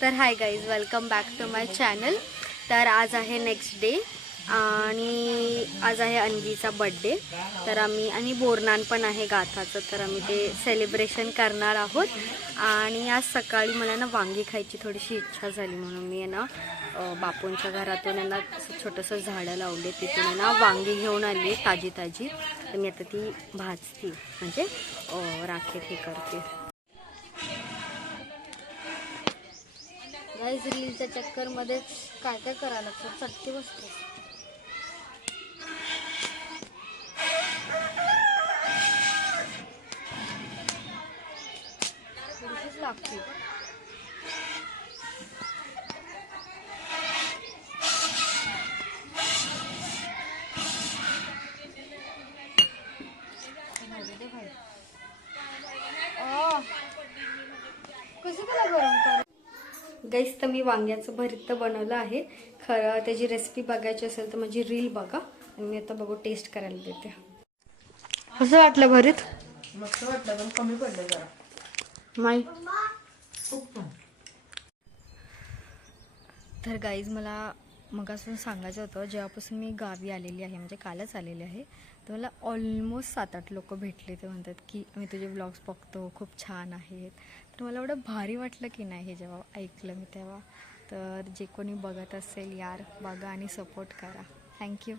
तर hi guys, welcome back to my channel. तर आज आहे नेक्स्ट डे आणि आज आहे अन्वीचा बड्डे. तर आम्ही आणि बोरनान पण आहे गाथाचं, तर आम्ही ते सेलिब्रेशन करणार आहोत. आणि आज सकाळी मला ना वांगी खायची थोडीशी इच्छा झाली, म्हणून मी आहे ना बापूंच्या घरातून आहे ना छोटंसं झाडं लावले, तिथून आहे ना वांगी घेऊन आली ताजी ताजी. तर मी आता ती भाजते, म्हणजे राखेत हे करते. गाईज रीलच्या चक्करमध्ये काय काय करायला लागतं, चटके बसते. लागते कसं त्याला गरम कर. गाईस, तर मी वांग्याचं भरीत बनवलं आहे. खरं त्याची रेसिपी बघायची असेल तर माझी रील बघा, आणि मी आता बघू टेस्ट करायला देते. कसं वाटलं भरीत? मस्त वाटलं, पण कमी पडलं जरा. नाही खूप छान. तर गाईज, मला मगापासून सांगायचं होतं, जेव्हापासून मी गावी आलेली आहे, म्हणजे कालच आलेली आहे, तर मला ऑलमोस्ट 7-8 लोक भेटले. ते म्हणतात की मी तुझे ब्लॉग्स बघतो, खूप छान आहेत. तर मला एवढं भारी वाटलं की नाही हे जेव्हा ऐकलं मी तेव्हा. तर जे कोणी बघत असेल यार, बघा आणि सपोर्ट करा. थँक्यू.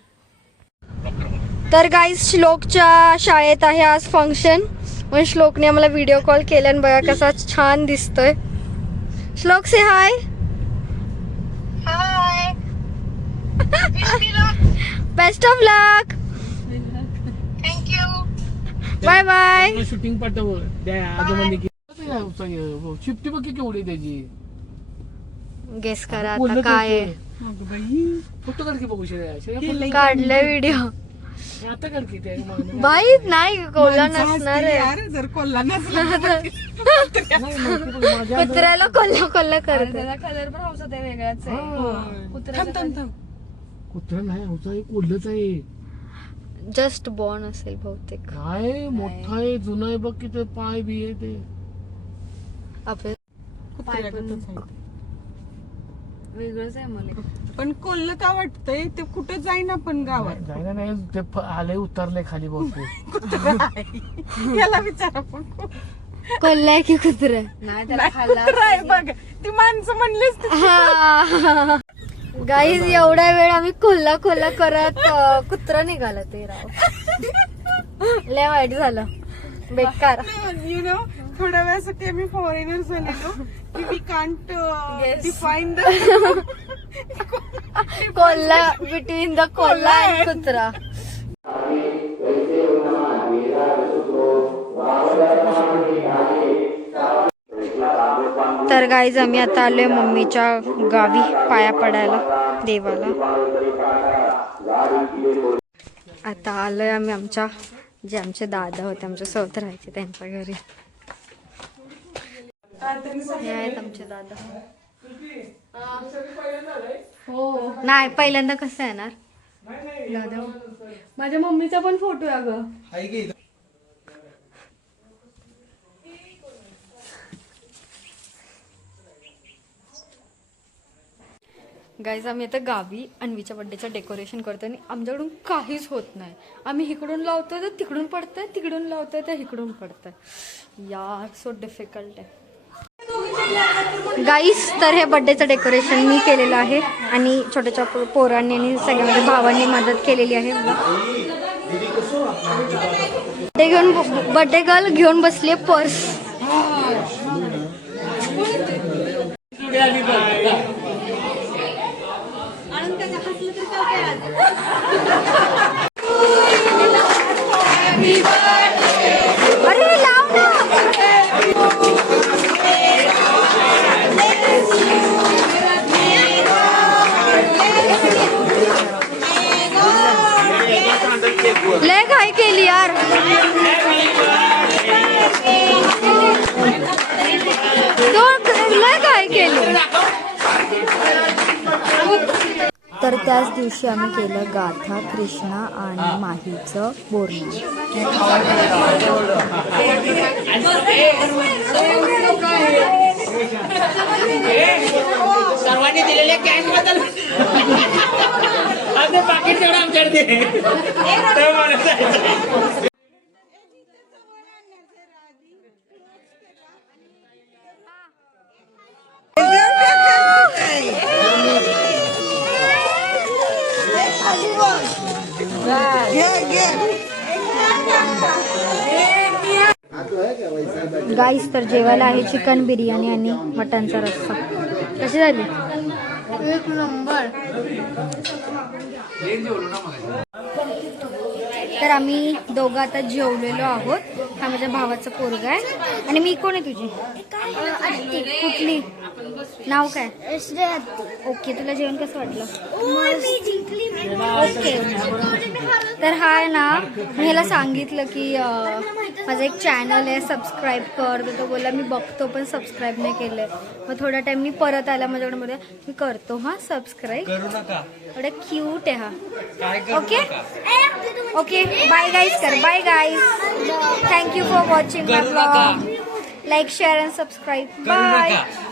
तर गाईज, श्लोकच्या शाळेत आहे आज फंक्शन, मग श्लोकने आम्हाला व्हिडिओ कॉल केला आणि बघा कसा छान दिसतोय. श्लोक से hi. Hi. Best of luck. Thank you. Bye bye. Shooting पाठव त्या आजोबांनी शिफ्टी बघ की केवढी त्याची. गेस करा आता काय आहे. फोटो काढ की बघू शे. काढलाय व्हिडिओ. आता काढ की ते. बाई नाही, कोल्हा नसणार आहे. जर कोल्हा नसला कुत्र्याला कोल्हा कोल्हा करत. कलर पण हौसा ते वेगळाच आहे. कुत्रा नाही होता, एक ओढलंच आहे. जस्ट बॉर्न असेल बहुतेक. काय मोठा आहे, जुना आहे बघ की ते पाय बी आहे ते. आपले वेगळंच आहे मला. पण कोल्हा का वाटतंय ते कुठं जाईना पण गावात. जायला नाही, ते आले उतरले खाली बहुतेक. याला विचारा पण कोल्हा आहे की कुत्रा? नाही त्याला खाल्ला बघ, ती माणसं म्हणलीच. गाईज, एवढ्या वेळ आम्ही कोल्हा कोल्हा करत कुत्रा निघाला ते राव. लय वाईट झालं, बेकार. यु नो, थोड्या वेळासाठी आम्ही फॉरेनर झालेलो की वी कांट डिफाईन द कोल्हा बिटवीन द कोल्हा आणि कुत्रा. तर गाईज, आम्ही आता आलोय मम्मीच्या गावी पाया पडायला देवाला. आता आलोय आम्ही आमच्या, जे आमचे दादा होते, आमच्या सोबत राहायचे, त्यांच्या घरी. हे आहेत आमचे दादा. हो नाही, पहिल्यांदा कसं येणार दादा? माझ्या मम्मीचा पण फोटो आहे ग. गाईज, आम्ही आता गावी अन्वीच्या बड्डेचं डेकोरेशन करतो आणि आमच्याकडून काहीच होत नाही. आम्ही इकडून लावतोय तर तिकडून पडतंय, तिकडून लावतोय तर इकडून पडतंय. यार, सो डिफिकल्ट आहे गाईज. तर हे बड्डेचं डेकोरेशन मी केलेलं आहे आणि छोट्या पोरांनी आणि सगळ्या माझ्या भावांनी मदत केलेली आहे. ते घेऊन बड्डे गर्ल घेऊन बसली पर्स. अरे लाव ना. लय घाई केली यार. लय घाई केली. तर त्याच दिवशी आम्ही केलं गाथा, कृष्णा आणि माहीचं बोरनान. भावाने दिलेल्या कॅश बद्दल आता पाकिट तेवढं आमच्याकडे दे. तर मला जायचं. गाईस तर जेवायला आहे चिकन बिर्याणी आणि मटनचा रस्सा. कशी झाली? एक नंबर. तर आम्ही दोघं आता जेवलेलो आहोत. हा माझ्या भावाचा पोरगा आहे. आणि मी कोण आहे तुझी? कुठली? नाव काय? ओके, तुला जेवण कसं वाटलं? ओके. तर हा आहे ना, मी ह्याला सांगितलं की माझं एक चॅनल आहे, सबस्क्राईब कर. तर तो बोलला मी बघतो पण सबस्क्राईब नाही केलंय. मग थोड्या टाइम मी परत आला माझ्याकडे, मध्ये मी करतो हा सबस्क्राईब. करू नका. एवढा क्यूट आहे हा. काय करू ओके नका. ओके, बाय गाईज कर. Bye guys, thank you for watching my करू नका. Blog. Like share and subscribe. करू बाय. नका.